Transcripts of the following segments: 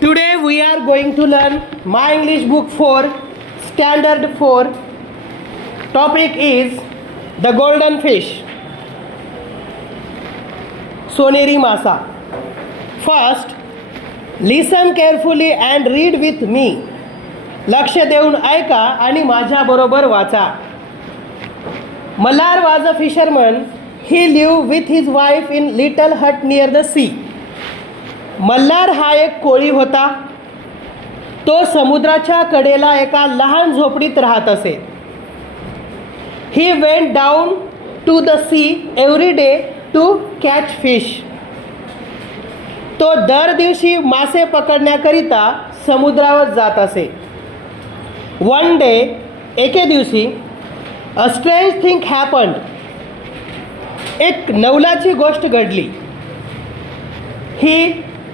Today we are going to learn My English Book 4, Standard 4. Topic is The Golden Fish. Soneri Masa. First, listen carefully and read with me. लक्ष देऊन ऐका आणि माझ्याबरोबर वाचा. Mallar was a fisherman. He lived with his wife in little hut near the sea. Malhar हा एक कोळी होता. तो समुद्राच्या कडेला एका लहान झोपडीत राहत असे. He went down to the sea every day to catch fish. तो दर दिवशी मासे पकडण्याकरिता समुद्रावर जात असे. One day, एके दिवशी, a strange thing happened. एक नवलाची गोष्ट घडली. He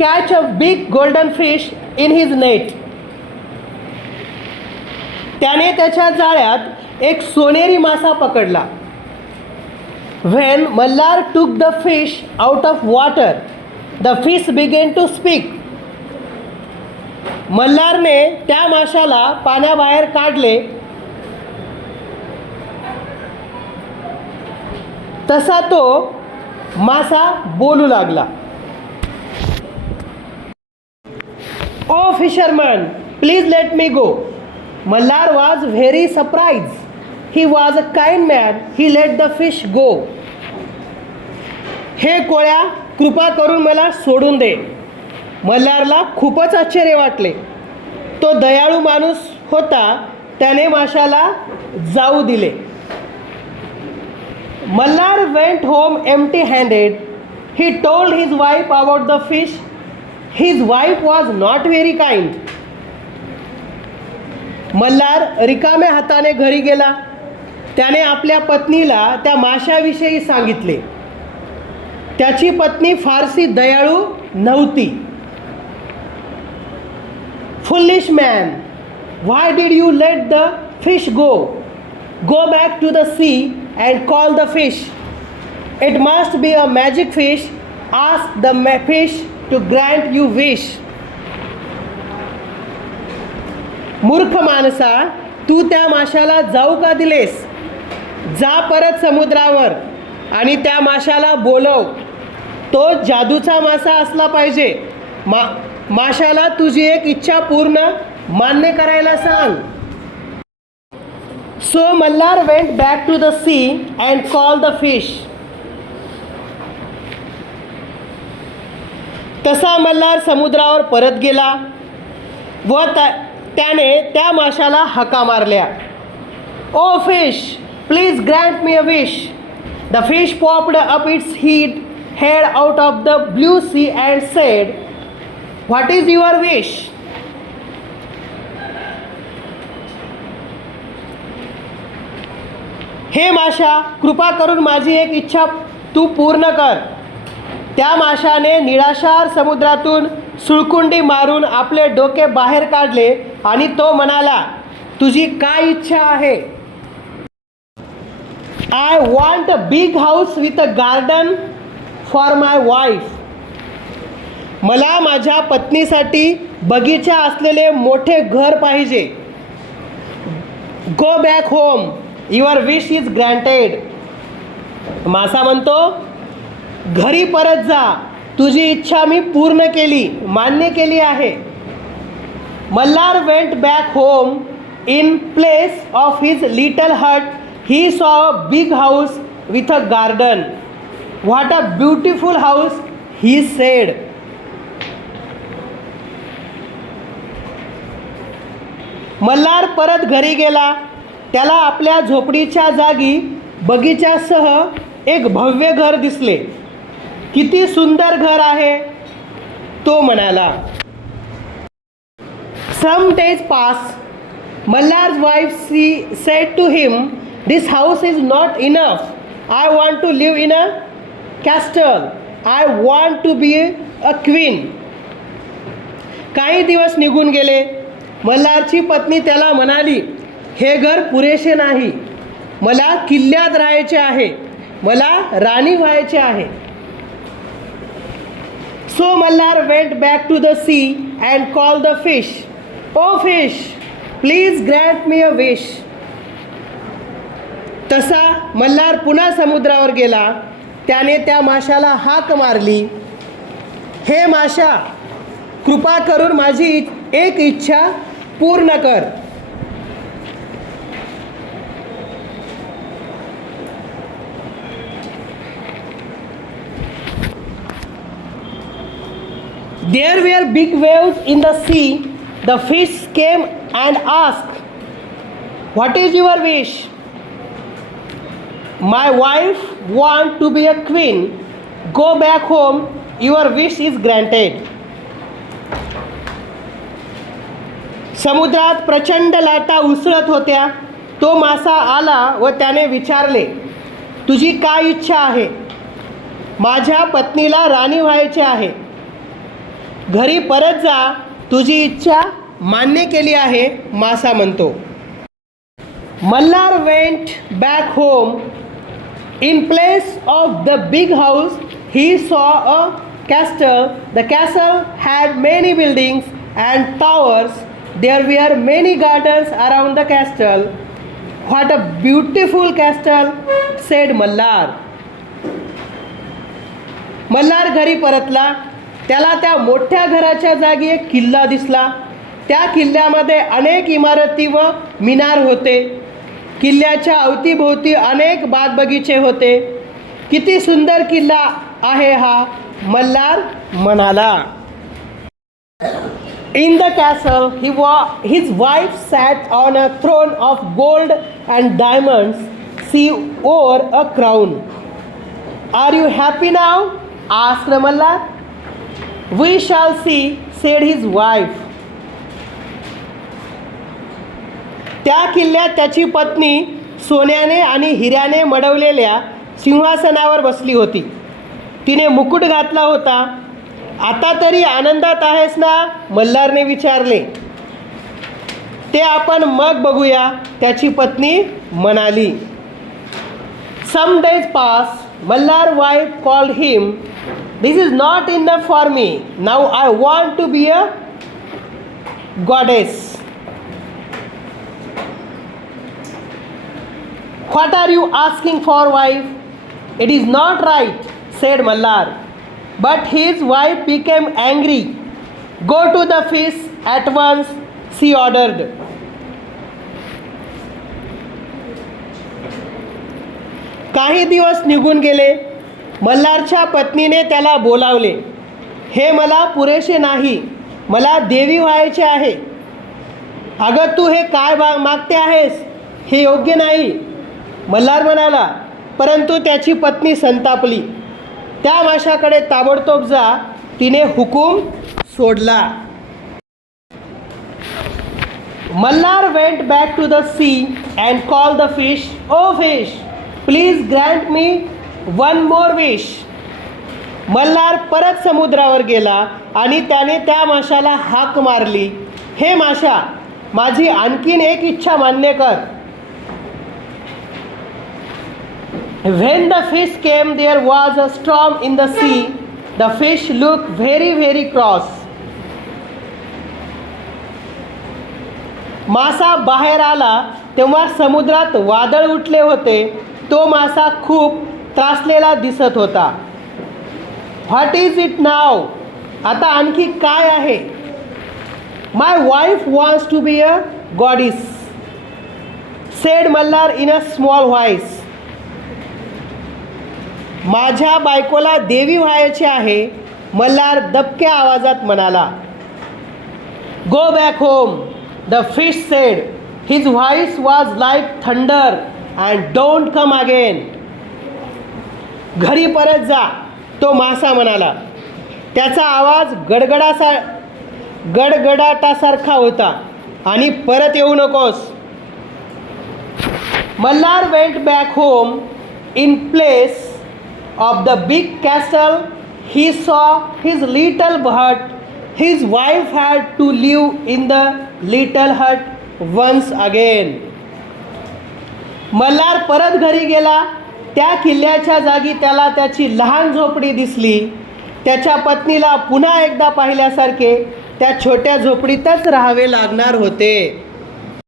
catch a big golden fish in his net. त्याने त्याच्या जाळ्यात एक सोनेरी मासा पकडला. When Mallar took the fish out of water, the fish began to speak. मल्हारने त्या माशाला पाण्याबाहेर काढले. तसा तो मासा बोलू लागला. Oh fisherman, please let me go. Mallar was very surprised. He was a kind man. He let the fish go. हे कोळ्या, कृपा करून मला सोडून दे. मल्हारला खूपच आश्चर्य वाटले. तो दयाळू माणूस होता. त्याने माशाला जाऊ दिले. Mallar went home empty-handed. He told his wife about the fish. His wife was not very kind. Malhar रिकाम्या हाताने घरी गेला. त्याने आपल्या पत्नीला त्या माशाविषयी सांगितले. त्याची पत्नी फारशी दयाळू नव्हती. Foolish man, why did you let the fish go? Go back to the sea and call the fish. It must be a magic fish. Ask the fish to grant you wish. मूर्ख माणसा, तू त्या माशाला जाऊ का the less? जा परत समुद्रावर आणि त्या माशाला बोलव. तो जादूचा मासा असला पाहिजे. माशाला तुझी एक इच्छा पूर्ण मान्य करायला सांग. So Mallar went back to the sea and called the fish. तसा मल्हार समुद्रावर परत गेला व त्याने त्या माशाला हाका मारल्या. Oh fish, please grant me a wish. The fish popped up its head out of the blue sea and said, What is your wish? हे माशा, कृपा करून माझी एक इच्छा तू पूर्ण कर. त्या माशाने निराशार समुद्रातून सुळकुंडी मारून आपले डोके बाहेर काढले आणि तो म्हणाला, तुझी काय इच्छा आहे? I want a big house with a garden for my wife. मला माझ्या पत्नीसाठी बगीचा असलेले मोठे घर पाहिजे. Go back home. Your wish is granted. मासा म्हणतो, घरी परत जा. तुझी इच्छा मी पूर्ण केली, मान्य केली आहे. Mallar went back home. In place of his little hut, he saw a big house with a garden. What a beautiful house, he said. Malhar परत घरी गेला. त्याला आपल्या झोपडीच्या जागी बगीच्यासह एक भव्य घर दिसले. किती सुंदर घर आहे, तो म्हणाला. Some days passed. Mallar's wife said to him, This house is not enough. I want to live in a castle. I want to be a queen. काही दिवस निघून गेले. मल्हारची पत्नी त्याला म्हणाली, हे घर पुरेसे नाही. मला किल्ल्यात राहायचे आहे. मला राणी व्हायचे आहे. So Mallar went back to the sea and called the fish. "Oh fish, please grant me a wish." तसा मल्हार पुन्हा समुद्रावर गेला. त्याने त्या माशाला हाक मारली, "हे माशा, कृपा करून माझी एक इच्छा पूर्ण कर." There were big waves in the sea. The fish came and asked, "What is your wish?" "My wife wants to be a queen. Go back home. Your wish is granted." समुद्रात प्रचंड लाटा उसळत होत्या. तो मासा आला व त्याने विचारले, "तुझी काय इच्छा आहे?" "माझ्या पत्नीला राणी व्हायचे आहे." "घरी परत जा, तुझी इच्छा मान्य केली आहे," मासा म्हणतो. Malhar went back home. In place of the big house he saw a castle. The castle had many buildings and towers. There were many gardens around the castle. "What a beautiful castle," said Malhar. Malhar घरी परतला. त्याला त्या मोठ्या घराच्या जागी एक किल्ला दिसला. त्या किल्ल्यामध्ये अनेक इमारती व मिनार होते. किल्ल्याच्या अवतीभोवती अनेक बागबगीचे होते. "किती सुंदर किल्ला आहे हा," मल्हार म्हणाला. In the castle, his wife sat on a throne of gold and diamonds. She wore a crown. "Are you happy now?" asked Mallar. "We shall see," said his wife. त्या किल्ल्यात त्याची पत्नी सोन्याने आणि हिऱ्याने मडवलेल्या सिंहासनावर बसली होती. तिने मुकुट घातला होता. "आता तरी आनंदात आहेस ना?" मल्हारने विचारले. "ते आपण मग बघूया," त्याची पत्नी म्हणाली. Some days passed. Mallar's wife called him. "This is not enough for me. Now I want to be a goddess." "What are you asking for, wife? It is not right," said Mallar. But his wife became angry. "Go to the fish at once," she ordered. काही दिवस निघून गेले. मल्हारच्या पत्नीने त्याला बोलावले. "हे मला पुरेसे नाही. मला देवी व्हायचे आहे." "अगं, तू हे काय मागते आहेस? हे योग्य नाही," मल्हार म्हणाला. परंतु त्याची पत्नी संतापली. "त्या माशाकडे ताबडतोब जा," तिने हुकूम सोडला. Mallar went back to the sea and called the fish. "Oh fish, please grant me one more wish." Malhar परत समुद्रावर गेला आणि त्याने त्या माशाला हाक मारली, "हे माशा, माझी आणखीन एक इच्छा मान्य कर." When the fish came, there was a storm in the sea. The fish looked very, very cross. मासा बाहेर आला तेव्हा समुद्रात वादळ उठले होते. तो मासा खूप त्रासलेला दिसत होता. "What is it now?" आता आणखी काय आहे? "My wife wants to be a goddess," said Mallar in a small voice. माझ्या बायकोला देवी व्हायचे आहे, मल्हार दबक्या आवाजात म्हणाला. "Go back home," the fish said. His voice was like thunder, and don't come again. घरी परत जा, तो मासा म्हणाला. त्याचा आवाज गडगडाटासारखा होता आणि परत येऊ नकोस. Mallar went back home. In place of the big castle, he saw his little hut. His wife had to live in the little hut once again. Malhar परत घरी गेला. त्या किल्ल्याच्या जागी त्याला त्याची लहान झोपडी दिसली. त्याच्या पत्नीला पुन्हा एकदा पाहिल्यासारखे त्या छोट्या झोपडीतच राहावे लागणार होते.